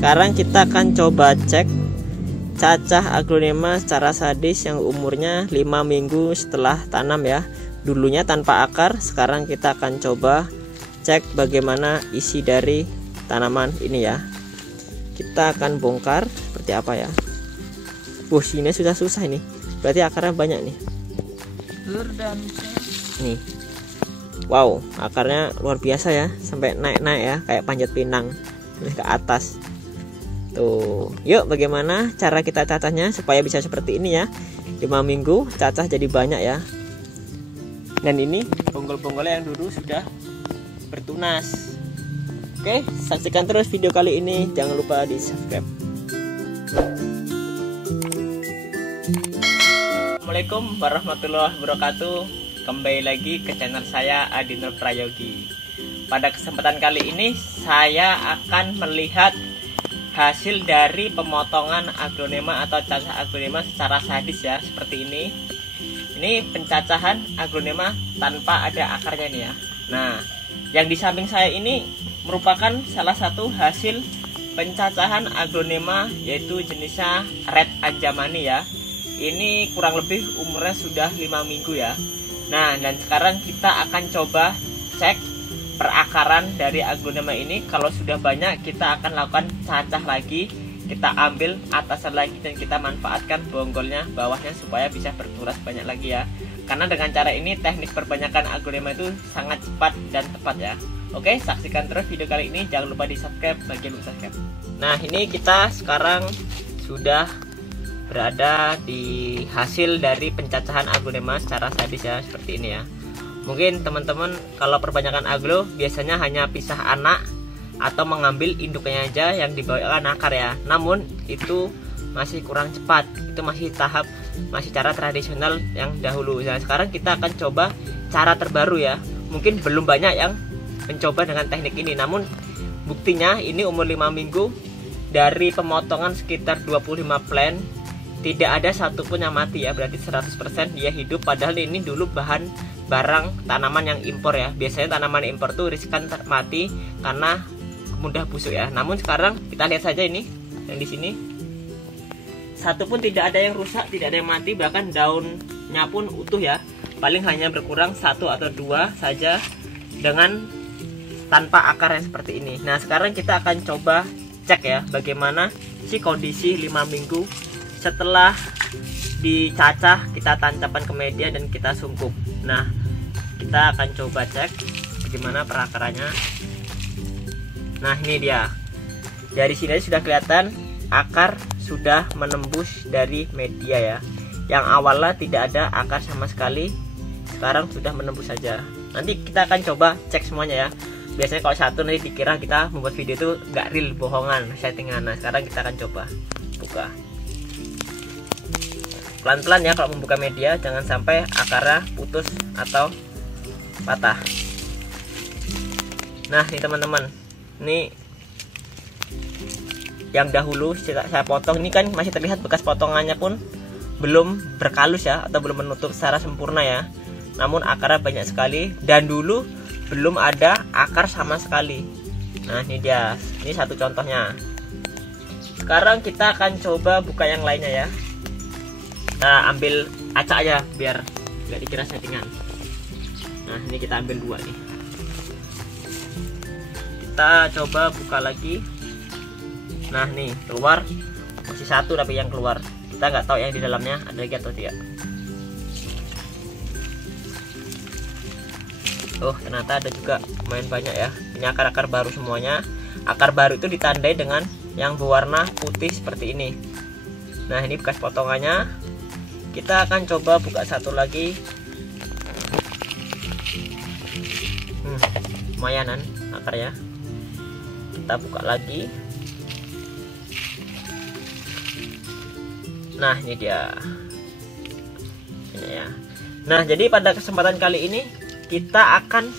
Sekarang kita akan coba cek cacah aglonema secara sadis yang umurnya 5 minggu setelah tanam ya. Dulunya tanpa akar, sekarang kita akan coba cek bagaimana isi dari tanaman ini ya. Kita akan bongkar seperti apa ya. Ini sudah susah ini. Berarti akarnya banyak nih. Nih. Wow, akarnya luar biasa ya, sampai naik-naik ya, kayak panjat pinang ke atas. Tuh, yuk bagaimana cara kita cacahnya supaya bisa seperti ini ya. 5 minggu cacah jadi banyak ya. Dan ini bonggol-bonggolnya yang dulu sudah bertunas. Oke, saksikan terus video kali ini, jangan lupa di subscribe. Assalamualaikum warahmatullahi wabarakatuh. Kembali lagi ke channel saya Adi Nur Prayogi. Pada kesempatan kali ini saya akan melihat hasil dari pemotongan aglonema atau cacah aglonema secara sadis ya, seperti ini. Ini pencacahan aglonema tanpa ada akarnya nih ya. Nah, yang di samping saya ini merupakan salah satu hasil pencacahan aglonema, yaitu jenisnya Red Anjamani ya. Ini kurang lebih umurnya sudah 5 minggu ya. Nah, dan sekarang kita akan coba cek perakaran dari aglonema ini. Kalau sudah banyak, kita akan lakukan cacah lagi, kita ambil atasan lagi dan kita manfaatkan bonggolnya bawahnya supaya bisa berturas banyak lagi ya. Karena dengan cara ini teknik perbanyakan aglonema itu sangat cepat dan tepat ya. Oke, saksikan terus video kali ini, jangan lupa di subscribe bagi yang belum subscribe. Nah, ini kita sekarang sudah berada di hasil dari pencacahan aglonema secara sadis ya, seperti ini ya. Mungkin teman-teman kalau perbanyakan aglo biasanya hanya pisah anak atau mengambil induknya aja yang dibawakan akar ya. Namun itu masih kurang cepat. Itu masih cara tradisional yang dahulu. Nah, sekarang kita akan coba cara terbaru ya. Mungkin belum banyak yang mencoba dengan teknik ini. Namun buktinya ini umur 5 minggu, dari pemotongan sekitar 25 plant tidak ada satupun yang mati ya. Berarti 100% dia hidup. Padahal ini dulu barang tanaman yang impor ya. Biasanya tanaman impor tuh riskan mati karena mudah busuk ya. Namun sekarang kita lihat saja ini yang di sini, satu pun tidak ada yang rusak, tidak ada yang mati, bahkan daunnya pun utuh ya. Paling hanya berkurang 1 atau 2 saja dengan tanpa akar yang seperti ini. Nah, sekarang kita akan coba cek ya bagaimana si kondisi 5 minggu setelah dicacah, kita tancapkan ke media dan kita sungkup. Nah, kita akan coba cek bagaimana perakarannya. Nah, ini dia. Dari sini sudah kelihatan akar sudah menembus dari media ya. Yang awalnya tidak ada akar sama sekali, sekarang sudah menembus saja. Nanti kita akan coba cek semuanya ya. Biasanya kalau satu nanti dikira kita membuat video itu nggak real, bohongan, settingan. Nah, sekarang kita akan coba buka. Pelan-pelan ya kalau membuka media, jangan sampai akarnya putus atau patah. Nah, ini teman-teman, ini yang dahulu saya potong, ini kan masih terlihat bekas potongannya pun belum berkalus ya, atau belum menutup secara sempurna ya. Namun akarnya banyak sekali, dan dulu belum ada akar sama sekali. Nah, ini dia, ini satu contohnya. Sekarang kita akan coba buka yang lainnya ya. Nah, ambil acak aja biar nggak dikira settingan. Nah, ini kita ambil 2 nih. Kita coba buka lagi. Nah, nih keluar masih 1 tapi yang keluar. Kita nggak tahu yang di dalamnya ada lagi atau tidak. Oh, ternyata ada juga lumayan banyak ya. Ini akar-akar baru semuanya. Akar baru itu ditandai dengan yang berwarna putih seperti ini. Nah, ini bekas potongannya. Kita akan coba buka satu lagi. Lumayanan akarnya. Kita buka lagi. Nah, ini dia. Ini ya. Nah, jadi pada kesempatan kali ini kita akan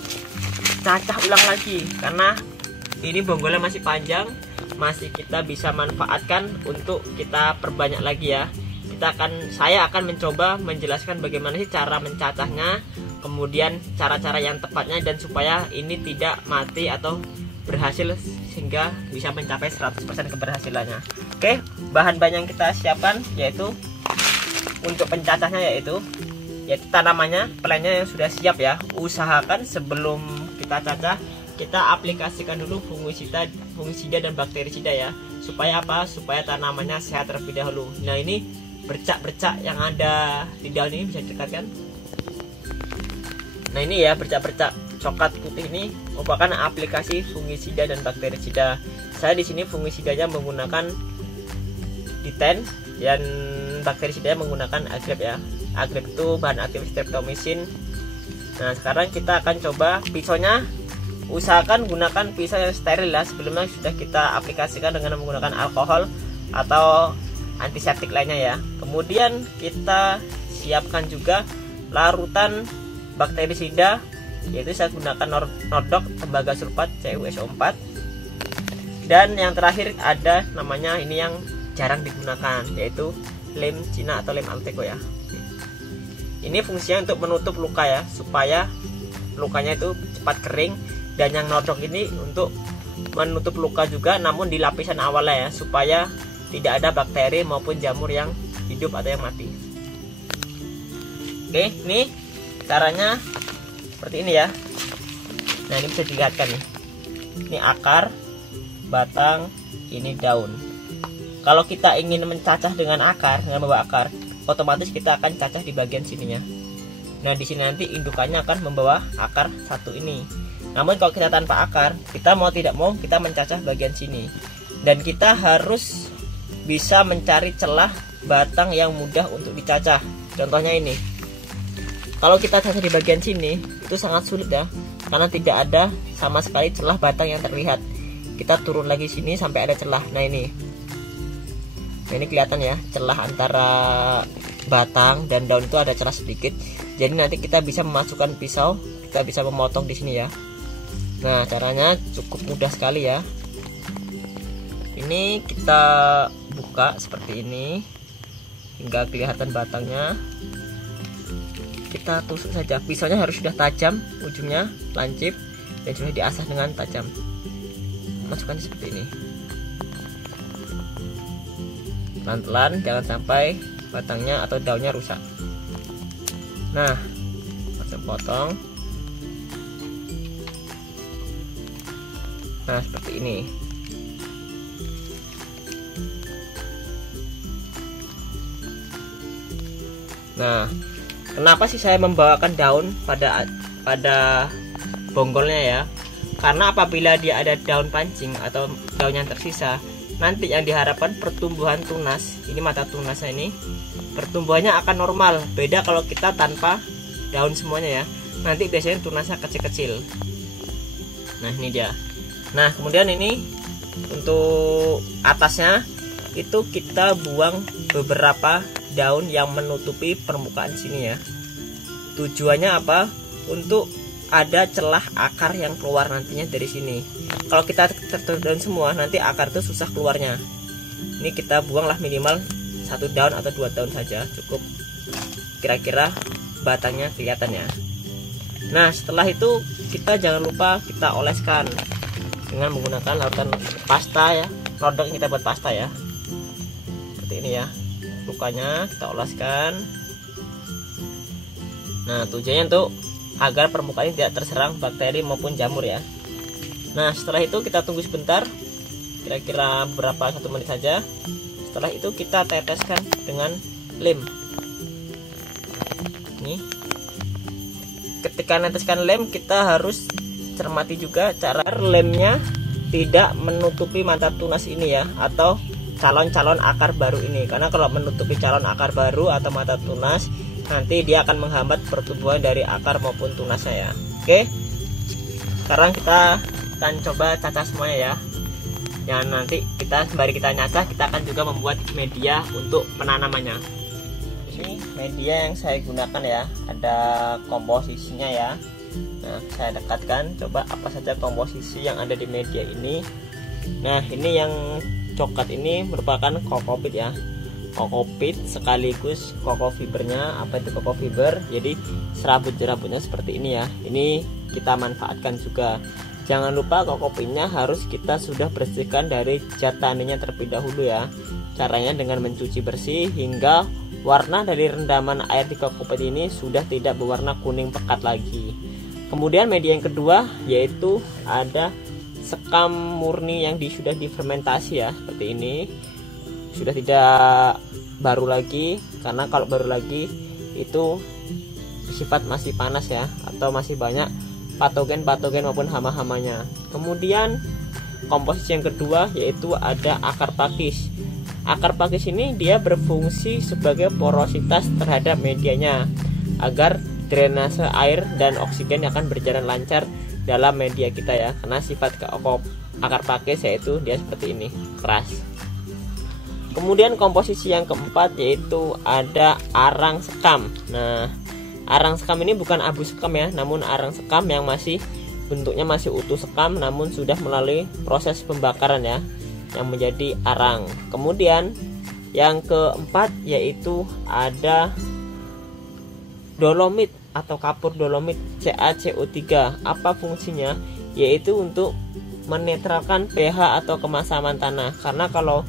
cacah ulang lagi, karena ini bonggolnya masih panjang, masih kita bisa manfaatkan untuk kita perbanyak lagi ya. Saya akan mencoba menjelaskan bagaimana sih cara mencacahnya, kemudian cara-cara yang tepatnya, dan supaya ini tidak mati atau berhasil sehingga bisa mencapai 100% keberhasilannya. Oke, bahan-bahan yang kita siapkan yaitu untuk pencacahnya yaitu tanamannya, plannya yang sudah siap ya. Usahakan sebelum kita cacah kita aplikasikan dulu fungisida dan bakterisida ya. Supaya apa? Supaya tanamannya sehat terlebih dahulu. Nah, ini bercak-bercak yang ada di daun ini bisa didekatkan. Nah, ini ya bercak-bercak coklat putih ini merupakan aplikasi fungisida dan bakterisida. Saya di sini fungisidanya menggunakan D10 dan bakterisidanya menggunakan Agrip ya. Agrip itu bahan aktif streptomycin. Nah, sekarang kita akan coba pisaunya. Usahakan gunakan pisau yang steril ya. Sebelumnya sudah kita aplikasikan dengan menggunakan alkohol atau antiseptik lainnya ya. Kemudian kita siapkan juga larutan bakterisida, yaitu saya gunakan Nordok tembaga sulfat CuSO4. Dan yang terakhir ada namanya ini yang jarang digunakan, yaitu lem Cina atau lem Alteco ya. Ini fungsinya untuk menutup luka ya, supaya lukanya itu cepat kering. Dan yang Nordok ini untuk menutup luka juga, namun di lapisan awalnya ya, supaya tidak ada bakteri maupun jamur yang hidup atau yang mati. Oke, ini caranya seperti ini ya. Nah, ini bisa dilihatkan nih. Ini akar, batang, ini daun. Kalau kita ingin mencacah dengan akar, dengan membawa akar, otomatis kita akan cacah di bagian sininya. Nah, di sini nanti indukannya akan membawa akar satu ini. Namun kalau kita tanpa akar, kita mau tidak mau kita mencacah bagian sini. Dan kita harus bisa mencari celah batang yang mudah untuk dicacah. Contohnya ini. Kalau kita cacah di bagian sini, itu sangat sulit ya, karena tidak ada sama sekali celah batang yang terlihat. Kita turun lagi sini sampai ada celah. Nah, ini. Nah, ini kelihatan ya, celah antara batang dan daun itu ada celah sedikit. Jadi nanti kita bisa memasukkan pisau, kita bisa memotong di sini ya. Nah, caranya cukup mudah sekali ya. Ini kita buka seperti ini hingga kelihatan batangnya. Kita tusuk saja. Pisaunya harus sudah tajam, ujungnya lancip dan sudah diasah dengan tajam. Masukkan seperti ini. Pelan-pelan, jangan sampai batangnya atau daunnya rusak. Nah, langsung potong. Nah, seperti ini. Nah, kenapa sih saya membawakan daun pada bonggolnya ya? Karena apabila dia ada daun pancing atau daun yang tersisa, nanti yang diharapkan pertumbuhan tunas, ini mata tunasnya ini, pertumbuhannya akan normal. Beda kalau kita tanpa daun semuanya ya. Nanti biasanya tunasnya kecil-kecil. Nah, ini dia. Nah, kemudian ini untuk atasnya itu kita buang beberapa daun yang menutupi permukaan sini ya. Tujuannya apa? Untuk ada celah akar yang keluar nantinya dari sini. Kalau kita tertutup daun semua, nanti akar itu susah keluarnya. Ini kita buanglah minimal 1 daun atau 2 daun saja, cukup. Kira-kira batangnya kelihatan ya. Nah, setelah itu kita jangan lupa kita oleskan dengan menggunakan larutan pasta ya. Nordok kita buat pasta ya. Seperti ini ya. Lukanya kita oleskan. Nah, tujuannya untuk agar permukaan tidak terserang bakteri maupun jamur ya. Nah, setelah itu kita tunggu sebentar, kira-kira berapa 1 menit saja. Setelah itu kita teteskan dengan lem. Nih, ketika neteskan lem kita harus cermati juga cara lemnya tidak menutupi mata tunas ini ya, atau calon-calon akar baru ini. Karena kalau menutupi calon akar baru atau mata tunas, nanti dia akan menghambat pertumbuhan dari akar maupun tunasnya ya. Oke, sekarang kita akan coba cacah semuanya ya. Dan nanti kita sembari kita nyacah, kita akan juga membuat media untuk penanamannya. Ini media yang saya gunakan ya, ada komposisinya ya. Nah, saya dekatkan, coba apa saja komposisi yang ada di media ini. Nah, ini yang coklat ini merupakan kokopit ya. Kokopit sekaligus kokofibernya. Apa itu kokofiber? Jadi serabut-serabutnya seperti ini ya. Ini kita manfaatkan juga. jangan lupa kokopinya harus kita sudah bersihkan dari zat taninya terlebih dahulu ya. Caranya dengan mencuci bersih hingga warna dari rendaman air di kokopit ini sudah tidak berwarna kuning pekat lagi. Kemudian media yang kedua yaitu ada sekam murni yang sudah difermentasi ya, seperti ini. Sudah tidak baru lagi, karena kalau baru lagi itu bersifat masih panas ya, atau masih banyak patogen-patogen maupun hama-hamanya. Kemudian komposisi yang kedua yaitu ada akar pakis. Akar pakis ini dia berfungsi sebagai porositas terhadap medianya agar drainase air dan oksigen akan berjalan lancar dalam media kita ya, karena sifat akar pakis yaitu dia seperti ini, keras. Kemudian komposisi yang keempat yaitu ada arang sekam. Nah, arang sekam ini bukan abu sekam ya, namun arang sekam yang masih bentuknya masih utuh sekam namun sudah melalui proses pembakaran ya, yang menjadi arang. Kemudian yang keempat yaitu ada dolomit atau kapur dolomit CaCO3. Apa fungsinya? Yaitu untuk menetralkan pH atau kemasaman tanah. Karena kalau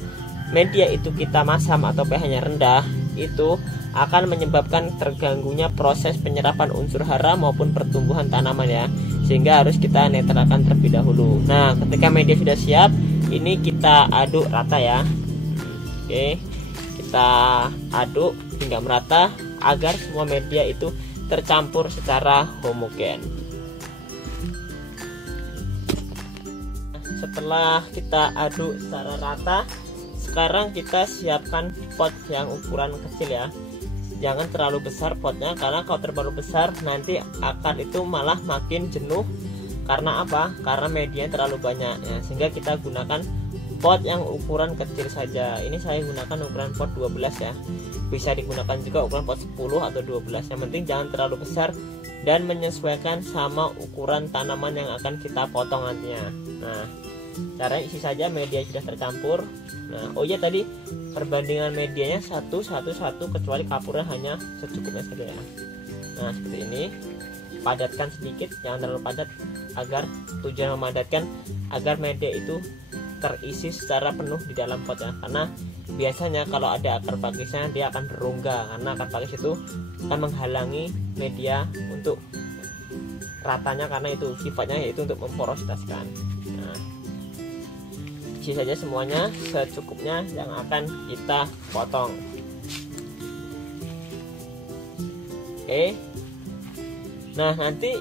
media itu kita masam atau pH-nya rendah, itu akan menyebabkan terganggunya proses penyerapan unsur hara maupun pertumbuhan tanaman ya, sehingga harus kita netralkan terlebih dahulu. Nah, ketika media sudah siap, ini kita aduk rata ya. Oke, kita aduk hingga merata agar semua media itu tercampur secara homogen. Setelah kita aduk secara rata, sekarang kita siapkan pot yang ukuran kecil ya. Jangan terlalu besar potnya, karena kalau terlalu besar nanti akar itu malah makin jenuh. Karena apa? Karena media terlalu banyak ya, sehingga kita gunakan pot yang ukuran kecil saja. Ini saya gunakan ukuran pot 12 ya. Bisa digunakan juga ukuran pot 10 atau 12. Yang penting jangan terlalu besar dan menyesuaikan sama ukuran tanaman yang akan kita potong nantinya. Nah, cara isi saja media sudah tercampur. Nah, oh iya tadi perbandingan medianya 1:1 kecuali kapurnya hanya secukupnya saja ya. Nah, seperti ini. Padatkan sedikit, jangan terlalu padat, agar tujuan memadatkan agar media itu terisi secara penuh di dalam pot ya. Karena biasanya kalau ada akar pakisnya dia akan berongga, karena akar pakis itu akan menghalangi media untuk ratanya, karena itu sifatnya yaitu untuk memporositaskan. Nah, isi saja semuanya secukupnya yang akan kita potong. Oke. Nah, nanti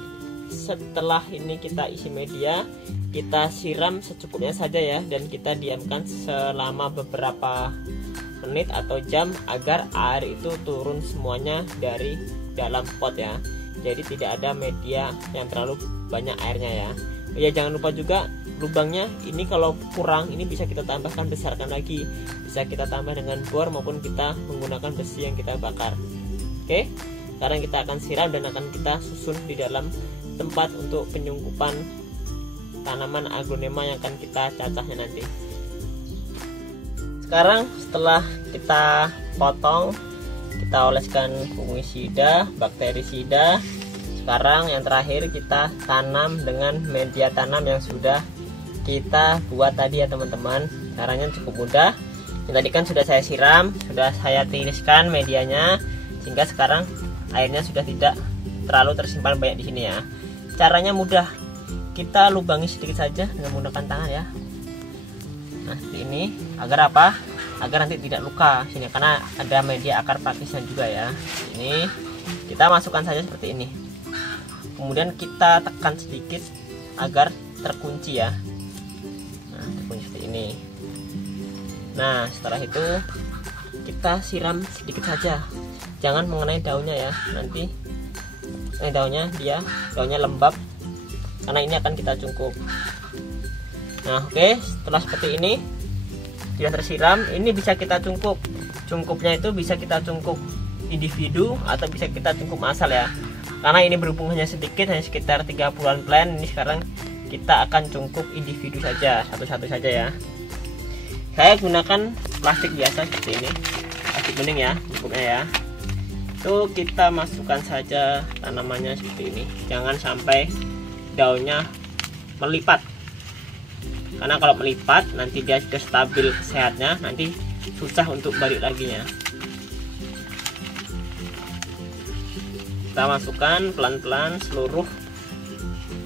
setelah ini kita isi media, kita siram secukupnya saja ya, dan kita diamkan selama beberapa menit atau jam agar air itu turun semuanya dari dalam pot ya. Jadi tidak ada media yang terlalu banyak airnya ya. Ya, jangan lupa juga lubangnya ini kalau kurang ini bisa kita tambahkan, besarkan lagi. Bisa kita tambah dengan bor maupun kita menggunakan besi yang kita bakar. Oke. Sekarang kita akan siram dan akan kita susun di dalam tempat untuk penyungkupan tanaman aglonema yang akan kita cacahnya nanti. Sekarang setelah kita potong, kita oleskan fungisida, bakterisida. Sekarang yang terakhir kita tanam dengan media tanam yang sudah kita buat tadi ya teman-teman. Caranya cukup mudah. Yang tadi kan sudah saya siram, sudah saya tiriskan medianya, sehingga sekarang airnya sudah tidak terlalu tersimpan banyak di sini ya. Caranya mudah, kita lubangi sedikit saja dengan menggunakan tangan ya. Nah, seperti ini. Agar apa? Agar nanti tidak luka sini, karena ada media akar pakisnya juga ya. Ini kita masukkan saja seperti ini. Kemudian kita tekan sedikit agar terkunci ya. Nah, terkunci seperti ini. Nah, setelah itu kita siram sedikit saja. Jangan mengenai daunnya ya, nanti daunnya lembab, karena ini akan kita cungkup. Nah, oke, setelah seperti ini sudah tersiram, ini bisa kita cungkup. Cungkupnya itu bisa kita cungkup individu atau bisa kita cungkup massal ya. Karena ini berhubung hanya sedikit, hanya sekitar 30-an plant, ini sekarang kita akan cungkup individu saja, satu-satu saja ya. Saya gunakan plastik biasa seperti ini, plastik bening ya, cukupnya ya. Itu kita masukkan saja tanamannya seperti ini. Jangan sampai daunnya melipat. Karena kalau melipat nanti dia sudah stabil sehatnya, nanti susah untuk balik laginya. Kita masukkan pelan-pelan seluruh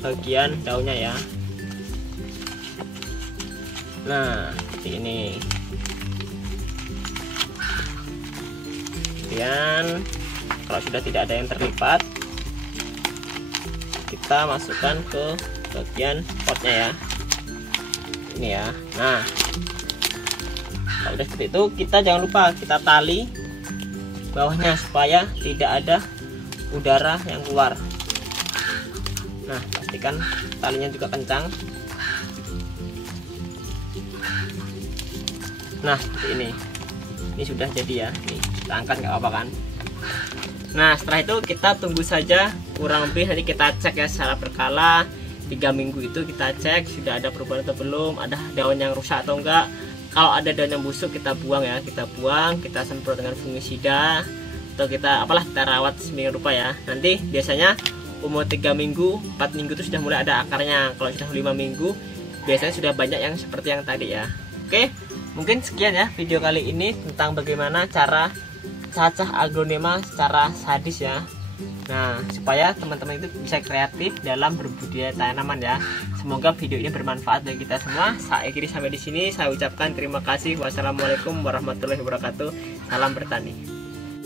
bagian daunnya ya. Nah, seperti ini. Kemudian kalau sudah tidak ada yang terlipat, kita masukkan ke bagian potnya ya. Ini ya. Nah, kalau udah seperti itu, kita jangan lupa kita tali bawahnya supaya tidak ada udara yang keluar. Nah, pastikan talinya juga kencang. Nah, seperti ini. Ini sudah jadi ya. Nih, kita angkat nggak apa-apa kan. Nah, setelah itu kita tunggu saja, kurang lebih nanti kita cek ya secara berkala. 3 minggu itu kita cek sudah ada perubahan atau belum, ada daun yang rusak atau enggak. Kalau ada daun yang busuk kita buang ya, kita semprot dengan fungisida atau kita rawat seminggu rupa ya. Nanti biasanya umur 3 minggu, 4 minggu itu sudah mulai ada akarnya. Kalau sudah 5 minggu biasanya sudah banyak yang seperti yang tadi ya. Oke, mungkin sekian ya video kali ini tentang bagaimana cara cacah aglonema secara sadis ya. Nah, supaya teman-teman itu bisa kreatif dalam berbudidaya tanaman ya. Semoga video ini bermanfaat bagi kita semua. Saya akhiri sampai di sini. Saya ucapkan terima kasih. Wassalamualaikum warahmatullahi wabarakatuh. Salam bertani.